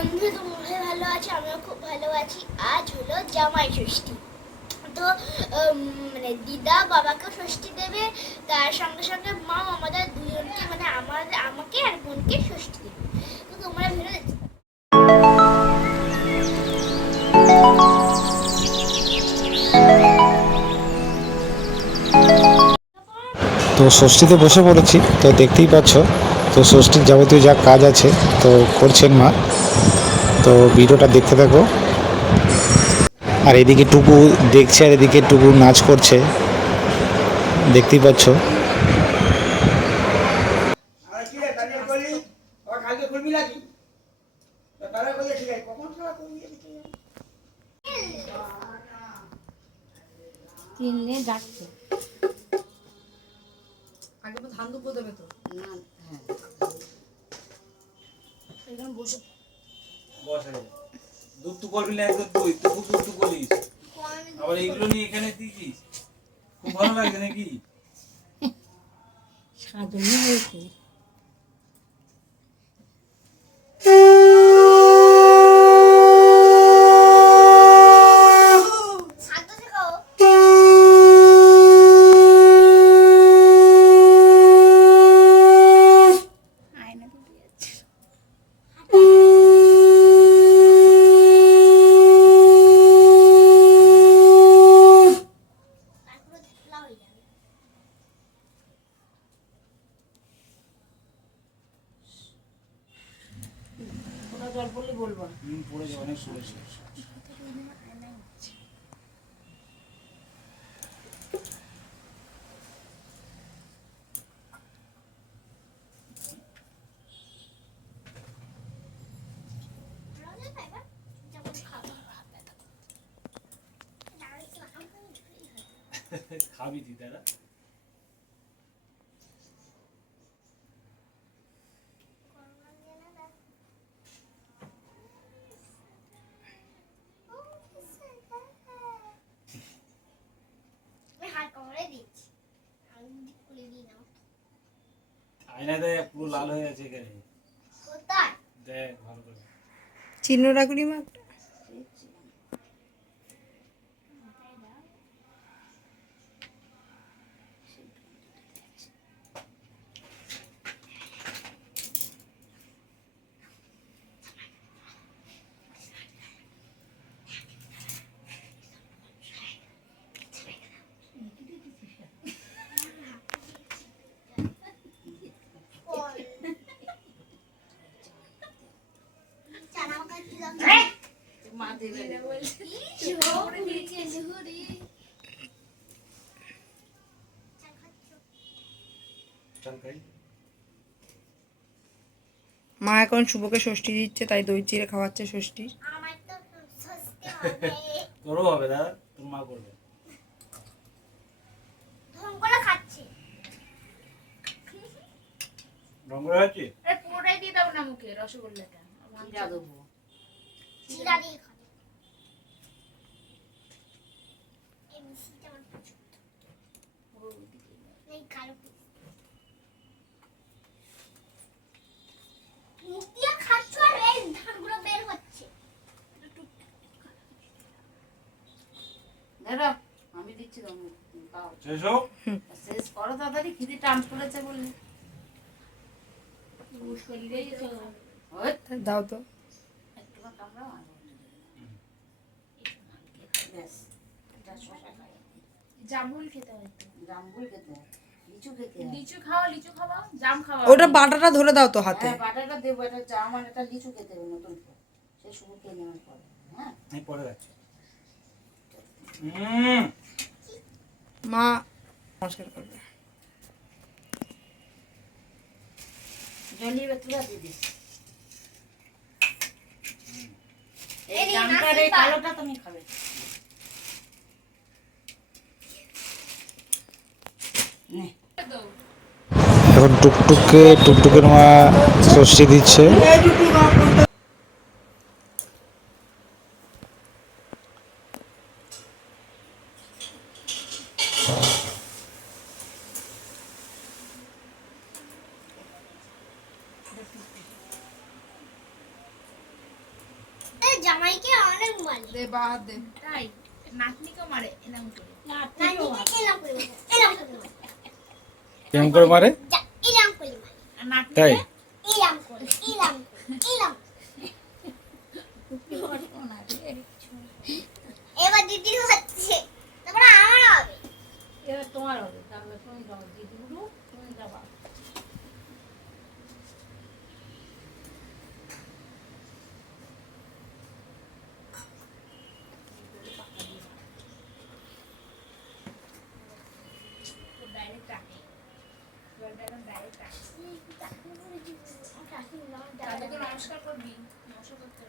বন্ধু তোমরা ভালো আছো, আমিও খুব ভালো আছি। আজ হলো জামাই ষষ্ঠী। তো মানে দিদা বাবাকে ষষ্ঠী দেবে, তার সঙ্গে সঙ্গে মা আমাদের দুজনকে মানে আমাদের আমাকে আর বোনকে ষষ্ঠী দেবে। তো তোমরা ভেবে তো ষষ্ঠীতে বসে পড়েছি, তো দেখতেই পাচ্ছ, তো ষষ্ঠীর যাবতীয় যা কাজ আছে, তো করছেন মা। তো ভিডিওটা দেখতে থাকো। আর এদিকে টুকু দেখছে আর এদিকে টুকু নাচ করছে। দেখতেই পাচ্ছ। ডাকছে। আগে তো ধান দুপো দেবে তো। না হ্যাঁ। বসে বসে। দুধ তু করবি তুই তুই খুব দুধ আবার এইগুলো নিয়ে এখানে দিয়েছিস খুব ভালো লাগছে নাকি? সাজানো হয়েছে জল পড়লে বলব না। পড়ে যাবে অনেক শুনেছি খাবি তুই আয়না পুরো লাল হয়ে আছে এখানে। দেখ ভালো করে। চিহ্ন রাখুনি মা। মা এখন শুভকে ষষ্ঠী দিচ্ছে তাই দই চিড়ে খাওয়াচ্ছে ষষ্ঠী। হবে। তোরও হবে দাদা? তোর মা করবে। হচ্ছে পুরোটাই দিয়ে দাও না মুখে রসগোল্লাটা। চিরা দিয়ে খাবে এই মিষ্টিটা আমার পছন্দ এই কালো piece। মুখ দিয়ে খাচ্ছ আর এই ধানগুলো বের হচ্ছে দাদা আমি দিচ্ছি শেষ করো তাড়াতাড়ি খিদে টান পড়েছে বললে। দাও তো। একটু কামড়াও ব্যাস। জামরুল খেতে হয় তো। জামগুল খেতে হয়? লিচু খেতে হয়? লিচু খাওয়া লিচু খাওয়া জাম খাওয়া। ওটা বাটাটা ধরে দাও তো হাতে। হ্যাঁ বাটাটা দেবো এটা জাম আর এটা লিচু খেতে হবে নতুন ফল সে শুরু খেয়ে নেওয়ার পরে হ্যাঁ? এই পরে যাচ্ছে মা নমস্কার করবে। জলি বেতুরা দিয়ে দিস। এই এই এই কালোটা তুমি খাবে নে এখন টুকটুককে টুকটুকের মা ষষ্ঠী দিচ্ছে। জামাইকে অনেক দে বা দে। তাই? নাতনিকে মারে এরকম করে। নাতিকে এলাম করে এলাম করে। কেমন করে মারে যা, এলাম করে মানে, আর নাতনি তাই। এবার দিদি হচ্ছে তারপরে আমার হবে। এবার তোমার হবে তারপরে তুমি যাও দিদিগুলো তুমি তাদেরকে নমস্কার করবি? নমস্কার করতে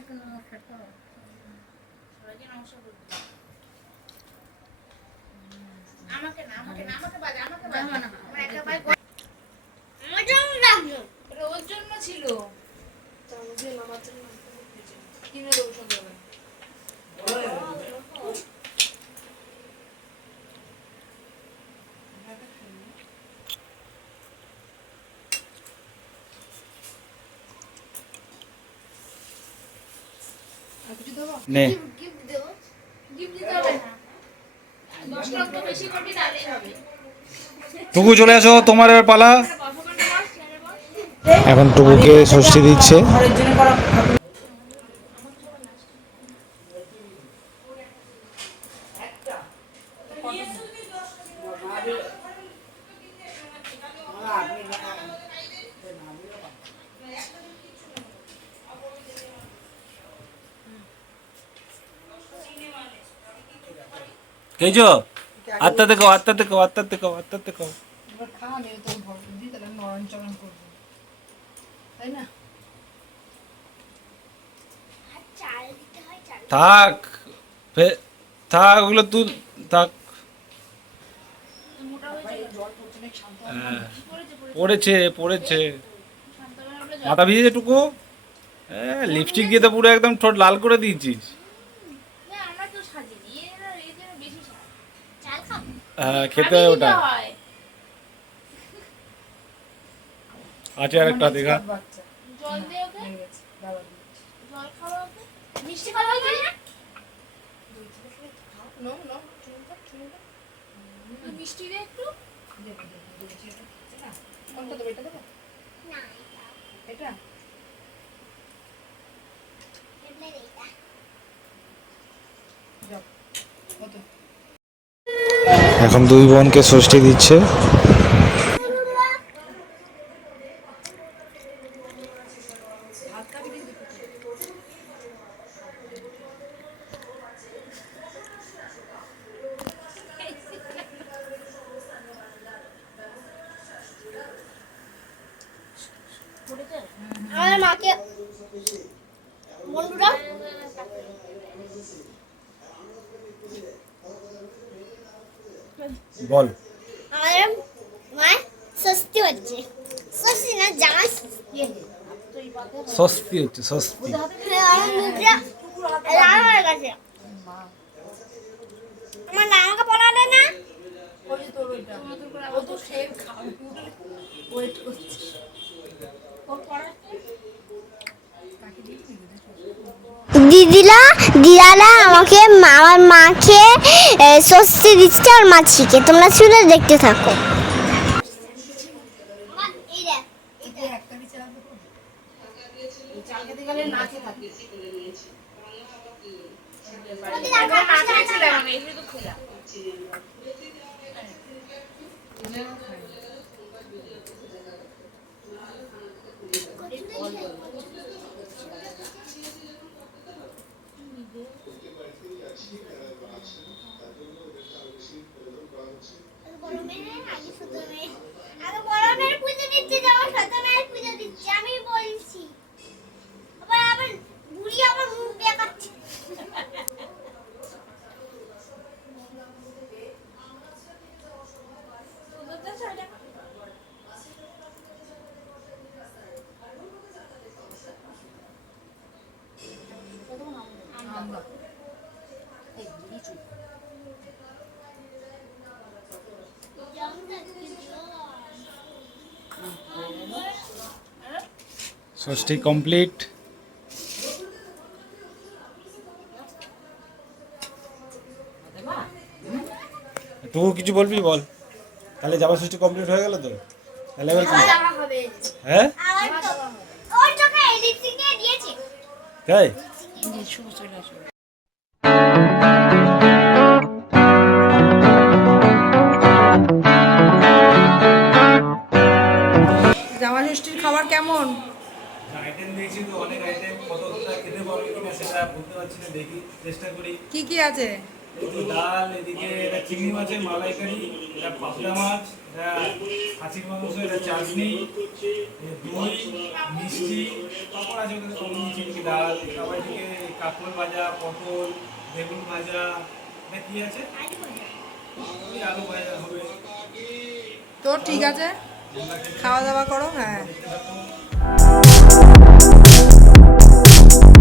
একটু নমস্কার করো। সবাইকে নমস্কার করবি। আমাকে না আমাকে না আমাকে বাজে আমাকে বাজে। আমার একটা ভাই আমার জন্য লাগল ওটা ওর জন্য ছিল কিনে দেবো সন্ধ্যাবেলা আর কিছু দেবো নে গিফট দেবো গিফট দিতে হবে না দশ লক্ষ বেশি করবি তাহলেই হবে টুকু চলে আসো তোমার পালা। এখন টুকুকে ষষ্ঠী দিচ্ছে ঘরের জন্য করা কেছো আত্মা দেখো আত্মা দেখো আত্মা দেখো আত্মা দেখো এবার খা আমি তোর ভক্ত দিই তাহলে চরম করব তাই না আর চাল দিতে হয় চাল থাক ফে- থাক ওগুলো তুল থাক পড়েছে পড়েছে মাথা ভিজেছে টুকু হ্যাঁ লিপস্টিক দিয়ে তো পুরো একদম ঠোঁট লাল করে দিয়েছিস না আমরা তো সাজিনি এরা এই জন্য বেশি সাজ চাল খাব হ্যাঁ খেতে হয় ওটা। আছে আর একটা দেখা। জল দে ওকে। হয়ে মিষ্টি একটু দেবো দেবো দিয়েছি এটা এটা কোনটা দেবো এটা দেবো? না এটা। এটা? এখন দুই বোনকে ষষ্ঠী দিচ্ছে। বল। ষষ্ঠী হচ্ছে। ষষ্ঠী না হচ্ছে। লাল হয়ে গেছে আমার নামাকে পড়ালে না? ওই দিদিরা আমাকে আমার মাকে ষষ্ঠী দিচ্ছে আর মা শিখে। তোমরা শুনে দেখতে থাকো। একটা দিয়ে চাল ষষ্ঠী কমপ্লিট তুই কিছু বলবি বল। তাহলে জামা ষষ্ঠী কমপ্লিট হয়ে গেল তো? তাহলে এবার কি? হ্যাঁ? তাই? জামা ষষ্ঠীর খাবার কেমন? আইটেম দেখছি তো অনেক আইটেম কতটা খেতে পারবে কিনা সেটা বলতে পারছি না দেখি চেষ্টা করি। কি কি আছে? ডাল এদিকে এটা চিংড়ি মাছের মালাইকারি এটা পাবদা মাছ এটা খাসির মাংস এটা চাটনি দই মিষ্টি পাপড় আছে ওদের সব নিয়েছি এদিকে ডাল আবার এদিকে কাঁকড় ভাজা পটল বেগুন ভাজা এটা কি আছে? আলু ভাজা হবে। তো ঠিক আছে? খাওয়া দাওয়া করো হ্যাঁ। Thank you.